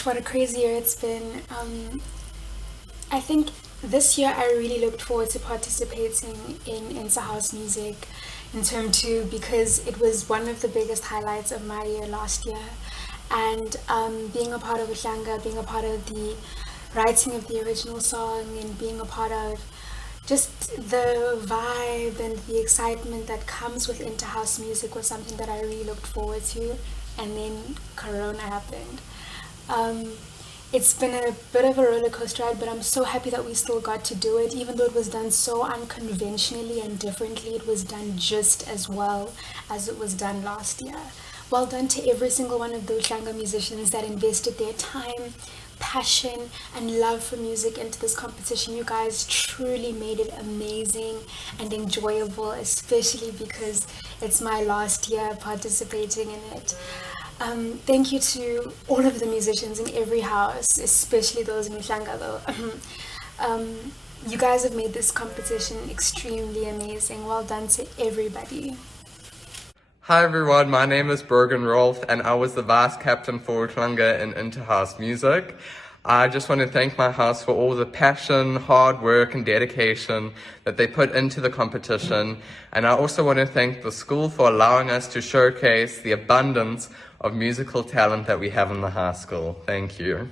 Gosh, what a crazy year it's been. I think this year I really looked forward to participating in Interhouse music in term two because it was one of the biggest highlights of my year last year. And being a part of Uhlanga, being a part of the writing of the original song, and being a part of just the vibe and the excitement that comes with Interhouse music was something that I really looked forward to. And then Corona happened. Um, it's been a bit of a roller coaster ride, but I'm so happy that we still got to do it. Even though it was done so unconventionally and differently, it was done just as well as it was done last year. Well done to every single one of those Shanga musicians that invested their time, passion, and love for music into this competition. You guys truly made it amazing and enjoyable, especially because it's my last year participating in it. Thank you to all of the musicians in every house, especially those in Uhlanga though. You guys have made this competition extremely amazing. Well done to everybody. Hi everyone, my name is Bergen Rolf and I was the vice captain for Uhlanga in Interhouse Music. I just want to thank my house for all the passion, hard work and dedication that they put into the competition. And I also want to thank the school for allowing us to showcase the abundance of musical talent that we have in the high school. Thank you.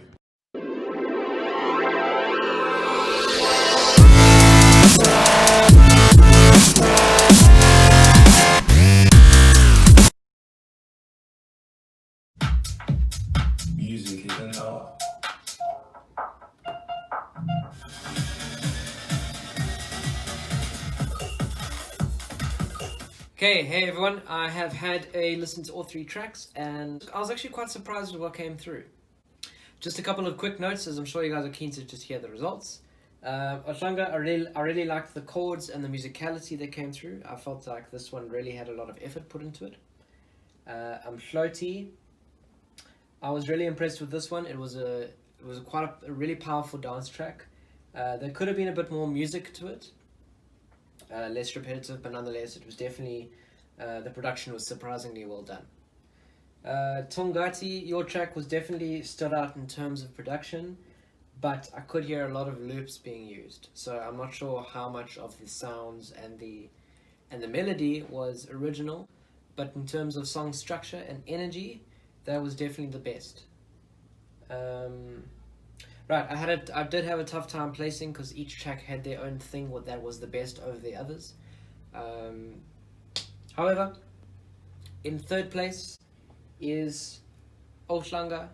Music is an art. Okay, hey everyone, I have had a listen to all three tracks and I was actually quite surprised with what came through. Just a couple of quick notes as I'm sure you guys are keen to just hear the results. Otlanga, I really liked the chords and the musicality that came through. I felt like this one really had a lot of effort put into it. Floaty, I was really impressed with this one. It was quite a really powerful dance track. There could have been a bit more music to it. Less repetitive, but nonetheless it was definitely the production was surprisingly well done. Tongati, your track was definitely stood out in terms of production, but I could hear a lot of loops being used, so I'm not sure how much of the sounds and the melody was original, but in terms of song structure and energy, that was definitely the best. Right, I did have a tough time placing because each track had their own thing that was the best over the others. However, in third place is Ohlanga,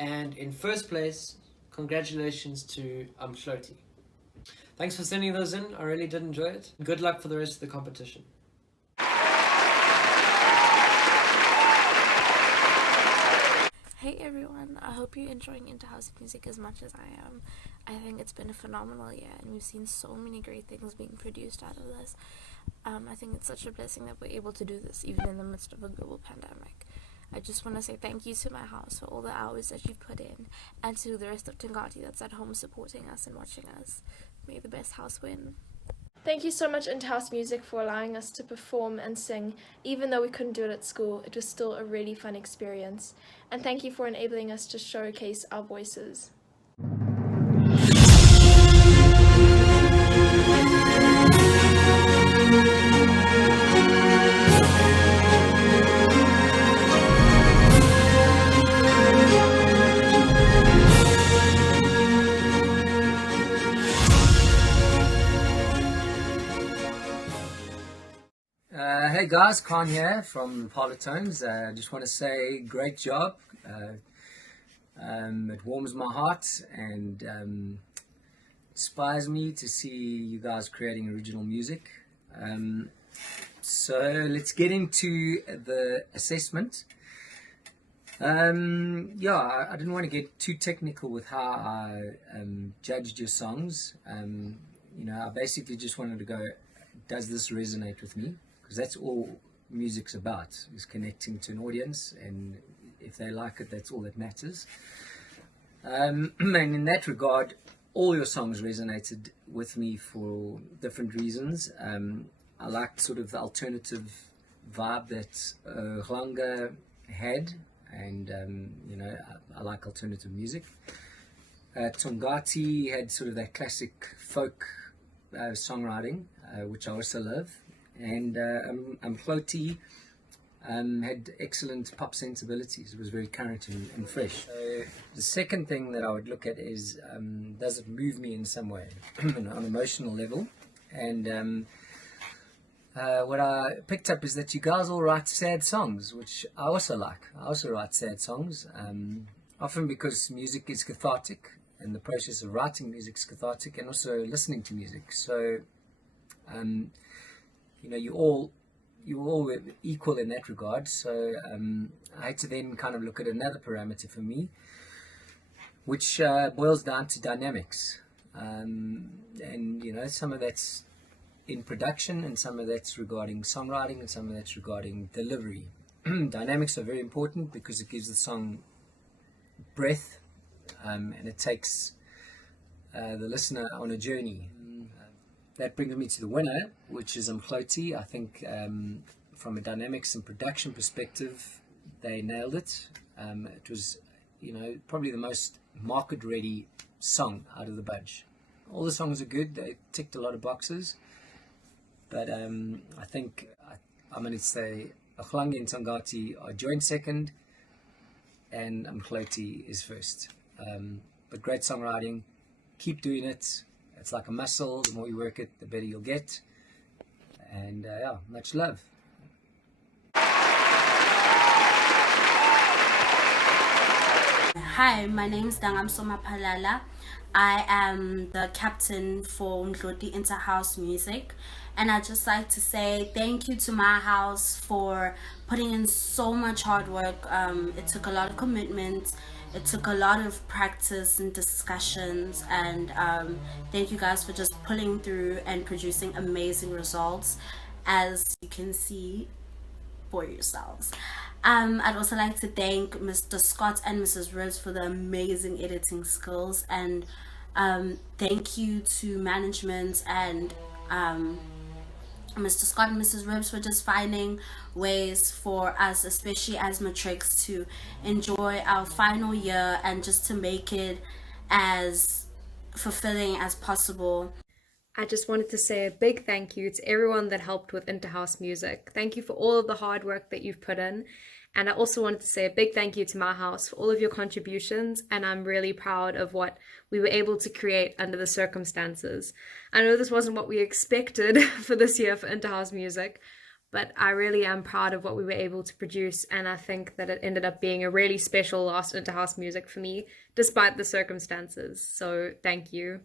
and in first place, congratulations to Floaty. Thanks for sending those in, I really did enjoy it. Good luck for the rest of the competition. Hey everyone, I hope you're enjoying Interhouse music as much as I am. I think it's been a phenomenal year and we've seen so many great things being produced out of this. I think it's such a blessing that we're able to do this even in the midst of a global pandemic. I just want to say thank you to my house for all the hours that you've put in, and to the rest of Tongati that's at home supporting us and watching us. May the best house win. Thank you so much Interhouse Music for allowing us to perform and sing. Even though we couldn't do it at school, it was still a really fun experience. And thank you for enabling us to showcase our voices. Hey guys, Khan here from Polytones. I just want to say great job. It warms my heart and inspires me to see you guys creating original music. So let's get into the assessment. I didn't want to get too technical with how I judged your songs. I basically just wanted to go, does this resonate with me? Because that's all music's about, is connecting to an audience, and if they like it, that's all that matters. And in that regard, all your songs resonated with me for different reasons. I liked sort of the alternative vibe that Ranga had. and you know, I like alternative music. Tongati had sort of that classic folk songwriting, which I also love, and Mhloti had excellent pop sensibilities. It was very current and fresh. So the second thing that I would look at is, does it move me in some way on an emotional level? And what I picked up is that you guys all write sad songs, which I also like. I also write sad songs, often because music is cathartic, and the process of writing music is cathartic, and also listening to music. So, you know, you're all equal in that regard. So I had to then kind of look at another parameter for me, which boils down to dynamics. And you know, some of that's in production, and some of that's regarding songwriting, and some of that's regarding delivery. Dynamics are very important because it gives the song breath, and it takes the listener on a journey. That brings me to the winner, which is Mhloti. I think from a dynamics and production perspective, they nailed it. It was, you know, probably the most market-ready song out of the bunch. All the songs are good. They ticked a lot of boxes. But I think I'm going to say Ohlange and Tongati are joint second, and Mhloti is first. But great songwriting. Keep doing it. It's like a muscle. The more you work it, the better you'll get. And yeah, much love. Hi, my name is Dangam Somapalala. I am the captain for Mhloti Interhouse Music, and I'd just like to say thank you to my house for putting in so much hard work. It took a lot of commitment, it took a lot of practice and discussions, and thank you guys for just pulling through and producing amazing results, as you can see for yourselves. I'd also like to thank Mr. Scott and Mrs. Rose for the amazing editing skills, and thank you to management and Mr. Scott and Mrs. Rose for just finding ways for us, especially as matrix, to enjoy our final year and just to make it as fulfilling as possible. I just wanted to say a big thank you to everyone that helped with Interhouse Music. Thank you for all of the hard work that you've put in. And I also wanted to say a big thank you to my house for all of your contributions. And I'm really proud of what we were able to create under the circumstances. I know this wasn't what we expected for this year for Interhouse Music, but I really am proud of what we were able to produce. And I think that it ended up being a really special last Interhouse Music for me, despite the circumstances. So thank you.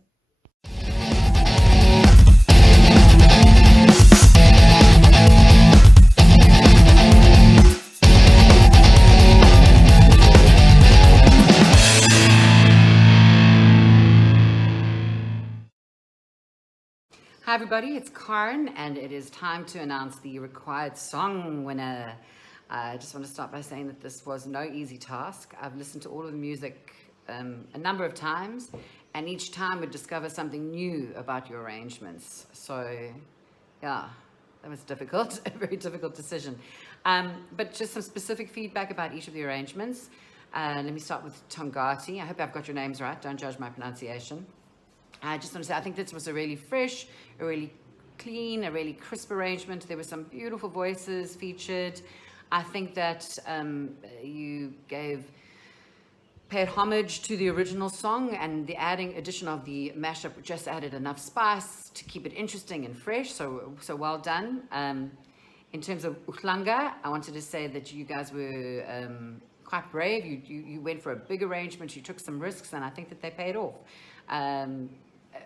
Hi everybody, it's Karen, and it is time to announce the required song winner. I just want to start by saying that this was no easy task. I've listened to all of the music a number of times, and each time would discover something new about your arrangements. So yeah, that was difficult, a very difficult decision. But just some specific feedback about each of the arrangements. Let me start with Tongati. I hope I've got your names right, don't judge my pronunciation. I just want to say, I think this was a really fresh, a really clean, a really crisp arrangement. There were some beautiful voices featured. I think that you paid homage to the original song, and the addition of the mashup just added enough spice to keep it interesting and fresh. So well done. In terms of Ohlange, I wanted to say that you guys were quite brave. You went for a big arrangement. You took some risks, and I think that they paid off.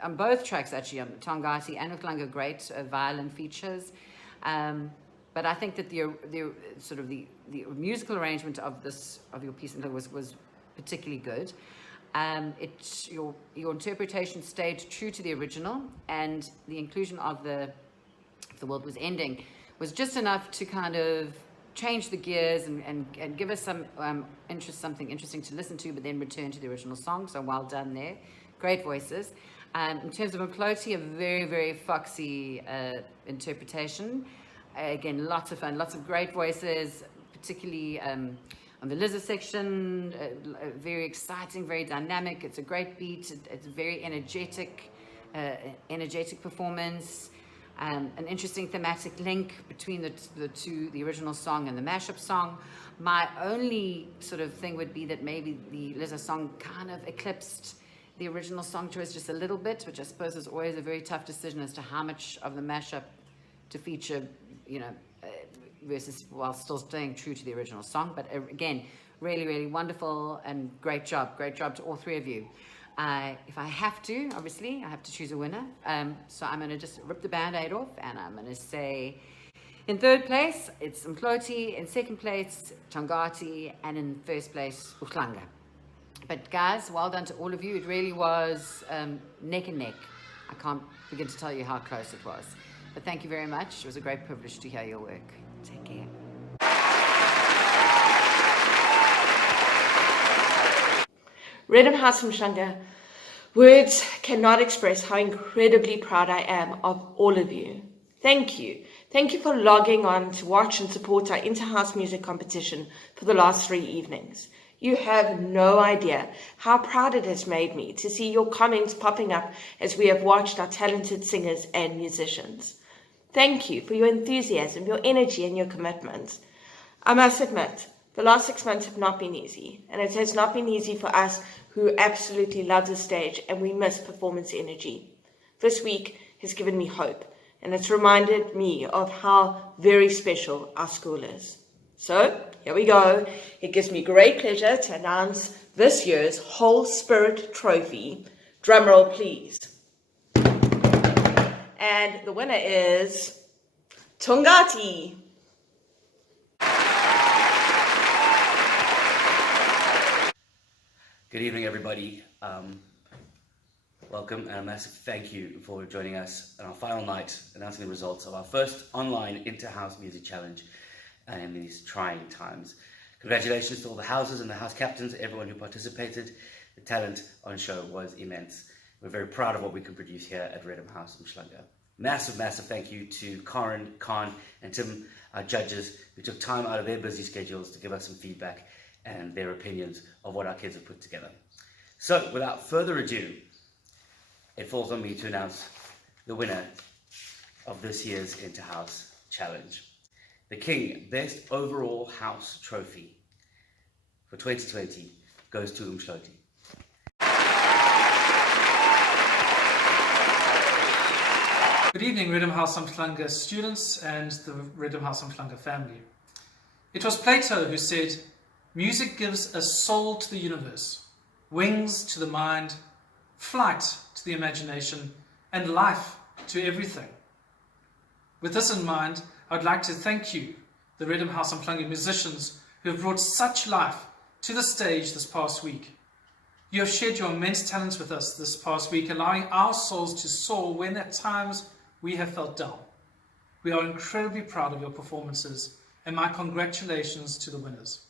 On both tracks, actually, on Tongati and Ohlange, great violin features, but I think that the sort of the musical arrangement of your piece was particularly good. Your interpretation stayed true to the original, and the inclusion of the world was ending was just enough to kind of change the gears and give us something interesting to listen to, but then return to the original song. So well done there. Great voices. In terms of Mhloti, a very, very foxy interpretation. Again, lots of fun, lots of great voices, particularly On the Lizard section, very exciting, very dynamic. It's a great beat. It's very energetic performance. An interesting thematic link between the two, the original song and the mashup song. My only sort of thing would be that maybe the Lizard song kind of eclipsed the original song choice just a little bit, which I suppose is always a very tough decision as to how much of the mashup to feature, versus while still staying true to the original song. But again, really, really wonderful and great job to all three of you. If I have to, obviously, I have to choose a winner. So I'm going to just rip the band-aid off, and I'm going to say, in third place, it's Mhloti. In second place, Tongati. And in first place, Uhlanga. But guys, well done to all of you. It really was neck and neck. I can't begin to tell you how close it was. But thank you very much. It was a great privilege to hear your work. Take care. Rhythm House Mhlanga, words cannot express how incredibly proud I am of all of you. Thank you. Thank you for logging on to watch and support our Interhouse music competition for the last 3 evenings. You have no idea how proud it has made me to see your comments popping up as we have watched our talented singers and musicians. Thank you for your enthusiasm, your energy, and your commitment. I must admit, the last 6 months have not been easy, and it has not been easy for us who absolutely love the stage and we miss performance energy. This week has given me hope, and it's reminded me of how very special our school is. So, here we go. It gives me great pleasure to announce this year's Whole Spirit Trophy. Drumroll, please. And the winner is Tongati. Good evening, everybody. Welcome and a massive thank you for joining us on our final night announcing the results of our first online Interhouse Music Challenge in these trying times. Congratulations to all the houses and the house captains, everyone who participated. The talent on show was immense. We're very proud of what we can produce here at Rhythm House Mhlanga. Massive thank you to Karen, Khan, and Tim, our judges, who took time out of their busy schedules to give us some feedback and their opinions of what our kids have put together. So, without further ado, it falls on me to announce the winner of this year's Interhouse Challenge. The King Best Overall House Trophy for 2020 goes to Mhloti. Good evening, Rhythm House Mhlanga students and the Rhythm House Mhlanga family. It was Plato who said, "Music gives a soul to the universe, wings to the mind, flight to the imagination, and life to everything." With this in mind, I would like to thank you, the Rhythm House Mhlanga musicians, who have brought such life to the stage this past week. You have shared your immense talents with us this past week, allowing our souls to soar when at times we have felt down. We are incredibly proud of your performances, and my congratulations to the winners.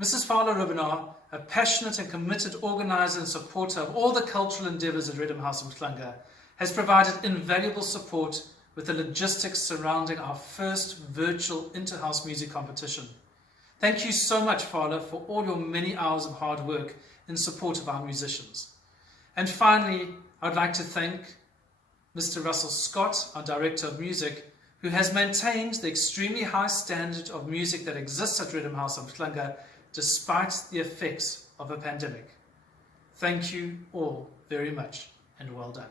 Mrs. Fowler Rubenar, a passionate and committed organizer and supporter of all the cultural endeavours at Rhythm House Mhlanga, has provided invaluable support with the logistics surrounding our first virtual Interhouse music competition. Thank you so much, Fowler, for all your many hours of hard work in support of our musicians. And finally, I'd like to thank Mr. Russell Scott, our Director of Music, who has maintained the extremely high standard of music that exists at Rhythm House Mhlanga despite the effects of a pandemic. Thank you all very much and well done.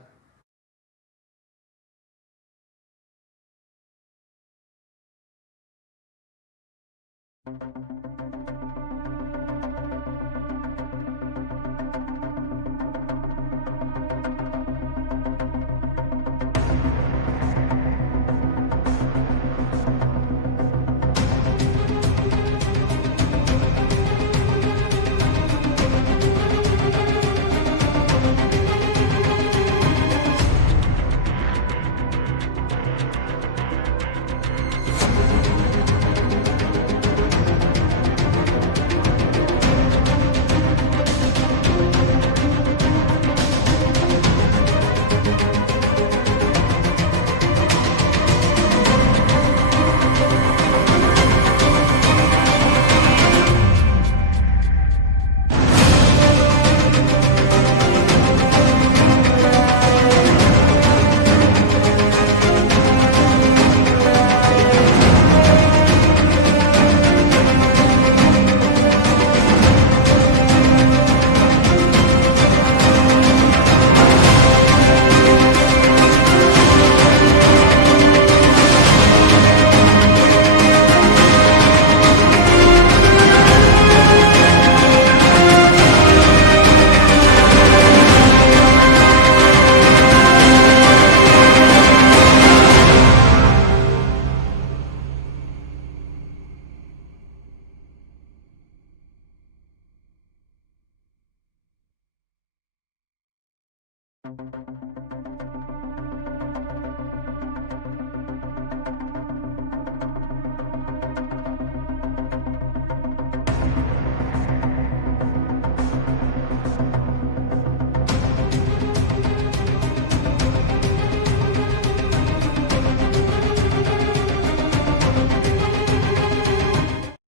Bye.